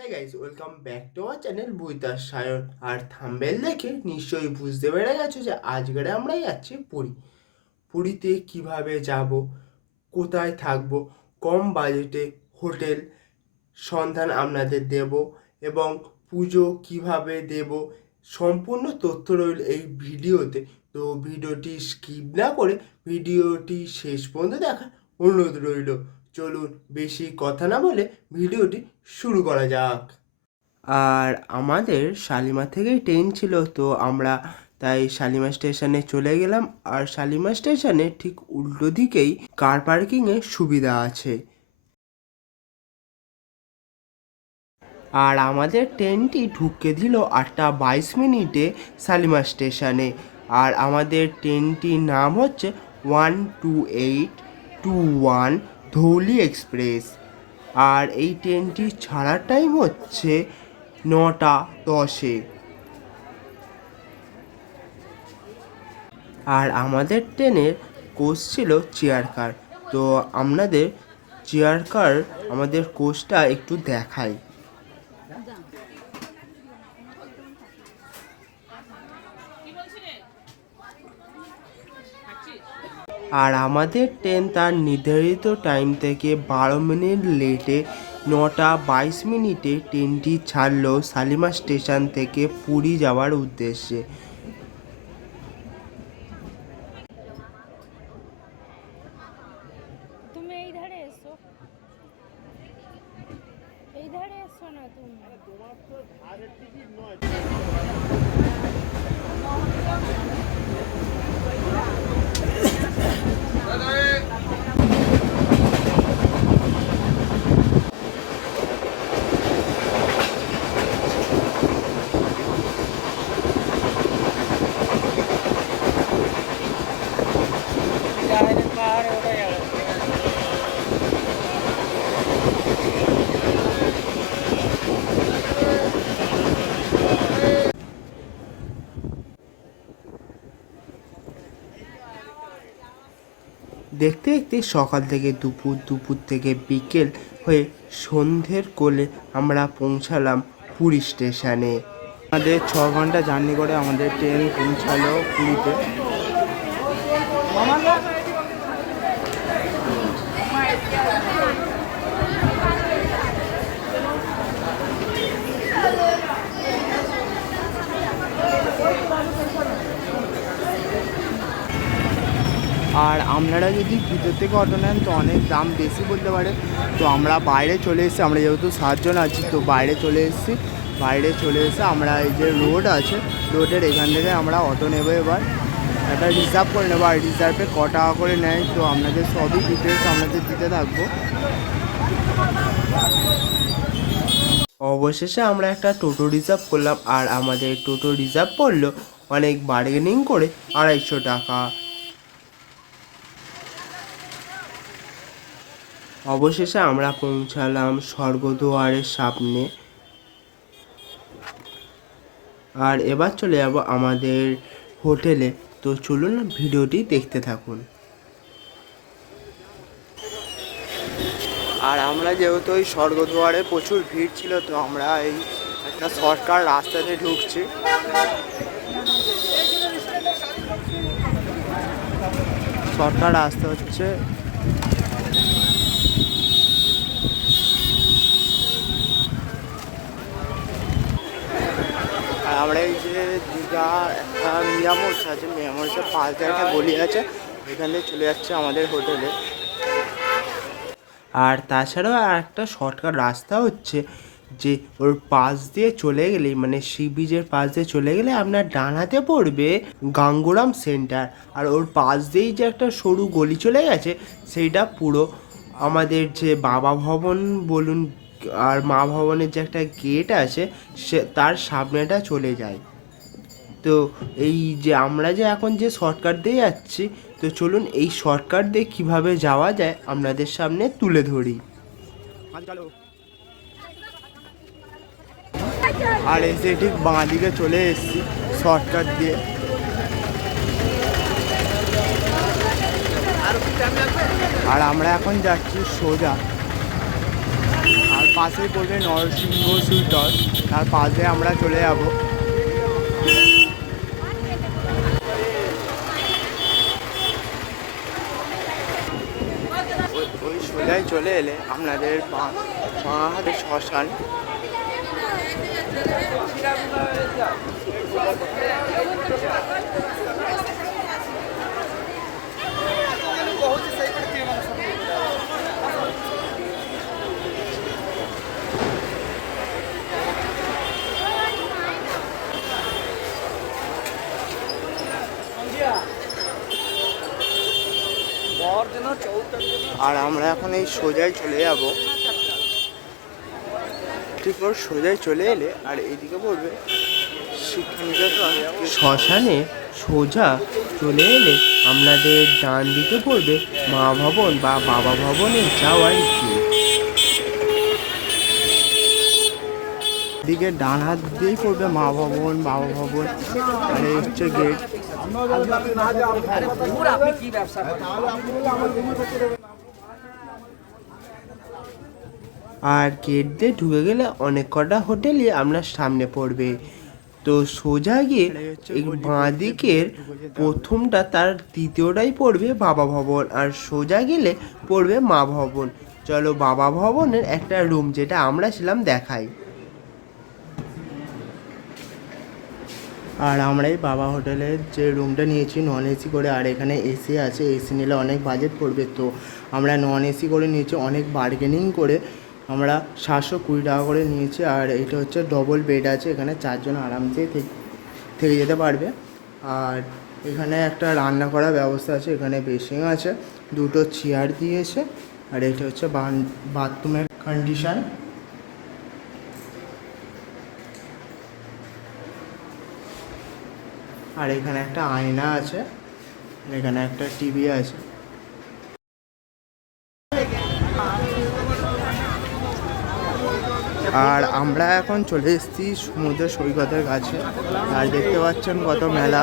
হ্যাঁ guys, welcome back to our channel বুইতার সায়ন। আর থাম্বেল দেখে নিশ্চয়ই বুঝতে পেরে গেছো যে আজকে আমরা যাচ্ছি পুরী। পুরীতে কিভাবে যাব, কোথায় থাকবো, কম বাজেটে হোটেল সন্ধান আপনাদের দেব এবং পুজো কিভাবে দেব, সম্পূর্ণ তথ্য রইল এই ভিডিওতে। তো ভিডিওটি স্কিপ না করে ভিডিওটি শেষ পর্যন্ত দেখার অনুরোধ রইল। চলুন বেশি কথা না বলে ভিডিওটি শুরু করা যাক। আর আমাদের শালিমার থেকেই ট্রেন ছিল, তো আমরা তাই শালিমার স্টেশনে চলে গেলাম। আর শালিমার স্টেশনে ঠিক উল্টো দিকেই কার পার্কিংয়ের সুবিধা আছে। আর আমাদের ট্রেনটি ঢুকে দিল 8:22 শালিমার স্টেশনে। আর আমাদের ট্রেনটির নাম হচ্ছে 12821 ধৌলি এক্সপ্রেস। আর এই ট্রেনটি ছাড়ার টাইম হচ্ছে 9:10-এ। আর আমাদের ট্রেনের কোচ ছিল চেয়ার কার। তো আপনাদের চেয়ার কার আমাদের কোচটা একটু দেখাই। আর আমাদের ট্রেন তার নির্ধারিত টাইম থেকে 12 মিনিট লেটে 9:22 ট্রেনটি ছাড়লো শালিমার স্টেশন থেকে পুরী যাওয়ার উদ্দেশ্যে। তুমি এই ধারে এসো, এই ধারে এসো না তুমি। তোমার তো ধারের টিকিট নয়। দেখতে দেখতে সকাল থেকে দুপুর, দুপুর থেকে বিকেল হয়ে সন্ধ্যের কোলে আমরা পৌঁছালাম পুরী স্টেশনে। আমাদের 6 ঘন্টা জার্নি করে আমাদের ট্রেন পৌঁছালো পুরীতে। আর আপনারা যদি ভিতর থেকে অটো নেন তো অনেক দাম বেশি বলতে পারে। তো আমরা বাইরে চলে এসেছি, আমরা যেহেতু 7 জন আছি তো বাইরে চলে এসেছি। বাইরে চলে এসে আমরা এই যে রোড আছে, রোডের এখান থেকে আমরা অটো নেবো। এবার একটা রিজার্ভ করে নেবো। আর রিজার্ভে ক টাকা করে নেয় তো আপনাদের সবই ডিটেলস আপনাদের দিতে থাকবো। অবশেষে আমরা একটা টোটো রিজার্ভ করলাম। আর আমাদের টোটো রিজার্ভ পড়লো অনেক বার্গেনিং করে 250 টাকা। অবশেষে আমরা পৌঁছালাম স্বর্গদুয়ারের সামনে। আর এবার চলে যাব আমাদের হোটেলে। তো চলুন ভিডিওটি দেখতে থাকুন। আর আমরা যেহেতু ওই স্বর্গদুয়ারে প্রচুর ভিড় ছিল, তো আমরা এই একটা শর্টকাট রাস্তাতে ঢুকছি। শর্টকাট রাস্তা হচ্ছে আর আমরা এই যে দীঘা একটা মিয়ামোর্স আছে, মিয়ামোর্সের পাশ দিয়ে একটা গলি আছে, এখানে চলে যাচ্ছে আমাদের হোটেলে। আর তাছাড়াও আর একটা শর্টকাট রাস্তা হচ্ছে যে ওর পাশ দিয়ে চলে গেলেই, মানে সি বিচের পাশ দিয়ে চলে গেলে আপনার ডান হাতে পড়বে গাঙ্গুরাম সেন্টার। আর ওর পাশ দিয়েই যে একটা সরু গলি চলে গেছে, সেইটা পুরো আমাদের যে বাবা ভবন বলুন আর মা ভবনের যে একটা গেট আছে সে তার সামনেটা চলে যায়। তো এই যে আমরা যে এখন যে শর্টকাট দিয়ে যাচ্ছি, তো চলুন এই শর্টকাট দিয়ে কীভাবে যাওয়া যায় আপনাদের সামনে তুলে ধরি। আর এসে ঠিক বাঁ দিকে চলে এসেছি শর্টকাট দিয়ে। আর আমরা এখন যাচ্ছি সোজা। আর পাশেই পড়বে নরসিংহ সুইটস, তার পাশে আমরা চলে যাব। ওই সোজাই চলে এলে আপনাদের বাঁ হাতে শ্মশান। আর আমরা এখন এই সোজাই চলে যাব, ঠিক ওর সোজাই চলে এলে আর এইদিকে পড়বে শিক্ষানিকেতন। শ্মশানে সোজা চলে এলে আপনাদের ডান দিকে পড়বে মা ভবন বা বাবা ভবনে যাওয়ার গেট। দিকে ডান হাত দিয়েই পড়বে মা ভবন, বাবা ভবন, আর এই হচ্ছে গেট। আর গেট দিয়ে ঢুকে গেলে অনেক কটা হোটেলই আপনার সামনে পড়বে। তো সোজা গিয়ে এই বাঁ দিকের প্রথমটা তার দ্বিতীয়টাই পড়বে বাবা ভবন, আর সোজা গেলে পড়বে মা ভবন। চলো বাবা ভবনের একটা রুম যেটা আমরা ছিলাম দেখাই। আর আমরা এই বাবা হোটেলের যে রুমটা নিয়েছি নন এসি করে, আর এখানে এসি আছে, এসি নিলে অনেক বাজেট পড়বে, তো আমরা নন এসি করে নিয়েছি। অনেক বার্গেনিং করে আমরা 720 টাকা করে নিয়েছি। আর এটা হচ্ছে ডবল বেড আছে, এখানে 4 জন আরামসে থেকে যেতে পারবে। আর এখানে একটা রান্না করার ব্যবস্থা আছে, এখানে বেসিন আছে, 2টো চেয়ার দিয়েছে। আর এটা হচ্ছে বাথরুমের কন্ডিশন। আর এখানে একটা আয়না আছে, এখানে একটা টিভি আছে। আর আমরা এখন চলে এসেছি সমুদ্র সৈকতের কাছে, আর দেখতে পাচ্ছেন কত মেলা।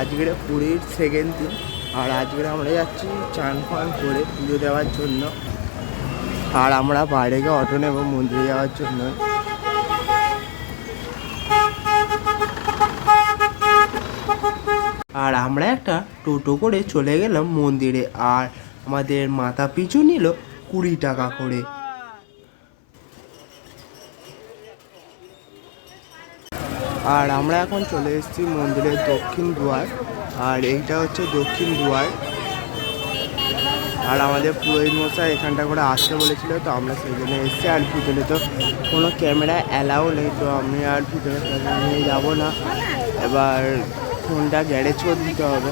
আজকের পুরীর সেকেন্ড দিন, আর আজকের আমরা যাচ্ছি চান ফান করে পুজো দেওয়ার জন্য। আর আমরা বাইরে গিয়ে অটো নেব মন্দিরে যাওয়ার জন্য। আর আমরা একটা টোটো করে চলে গেলাম মন্দিরে, আর আমাদের মাথা পিছু নিল 20 টাকা করে। আর আমরা এখন চলে এসেছি মন্দিরের দক্ষিণ দুয়ার, আর এইটা হচ্ছে দক্ষিণ দুয়ার। আর আমাদের পুরোহিত মশাই এখানটা করে আসতে বলেছিল, তো আমরা সেই জন্য এসেছি। আর ভিতরে তো কোনো ক্যামেরা অ্যালাউ নেই, তো আমি আর ভিতরে ক্যামেরা নিয়ে যাবো না, এবার ফোনটা গ্যারেজ করে দিতে হবে।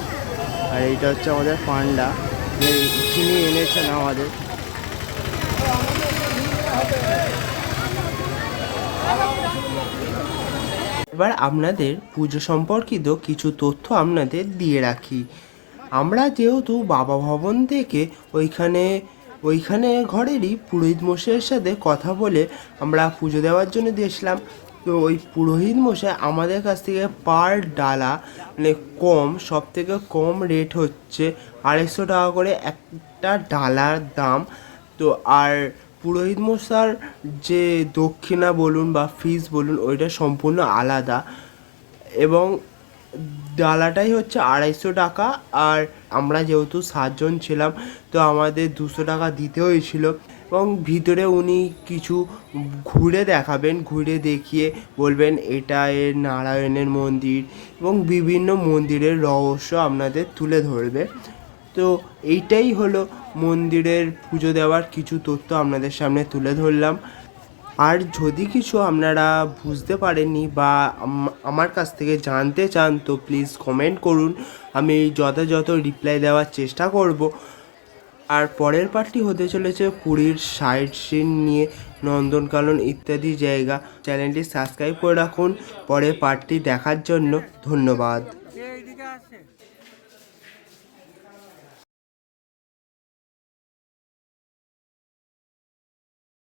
আর এইটা হচ্ছে আমাদের পান্ডা, যিনি এনেছেন আমাদের। এবার আপনাদের পুজো সম্পর্কিত কিছু তথ্য আপনাদের দিয়ে রাখি। আমরা যেহেতু বাবা ভবন থেকে ওইখানে ঘরেরই পুরোহিত মশাইয়ের সাথে কথা বলে আমরা পুজো দেওয়ার জন্য দিয়েছিলাম। তো ওই পুরোহিত মশাই আমাদের কাছ থেকে পার ডালা মানে সব থেকে কম রেট হচ্ছে 250 টাকা করে একটা ডালার দাম। তো আর পুরোহিত মশার যে দক্ষিণা বলুন বা ফিস বলুন ওইটা সম্পূর্ণ আলাদা। এবং ডালাটাই হচ্ছে 250 টাকা। আর আমরা যেহেতু 7 জন ছিলাম তো আমাদের 200 টাকা দিতে হয়েছিল। এবং ভিতরে উনি কিছু ঘুরে দেখাবেন, ঘুরে দেখিয়ে বলবেন এটা এর নারায়ণের মন্দির এবং বিভিন্ন মন্দিরের রহস্য আপনাদের তুলে ধরবে। তো এইটাই হলো মন্দিরের পুজো দেওয়ার কিছু তথ্য আপনাদের সামনে তুলে ধরলাম। আর যদি কিছু আপনারা বুঝতে পারেননি বা আমার কাছ থেকে জানতে চান তো প্লিজ কমেন্ট করুন, আমি যথাযথ রিপ্লাই দেওয়ার চেষ্টা করব। আর পরের পার্টটি হতে চলেছে পুরীর সাইট সিন নিয়ে, নন্দনকানন ইত্যাদি জায়গা। চ্যানেলটি সাবস্ক্রাইব করে রাখুন পরের পার্টটি দেখার জন্য। ধন্যবাদ।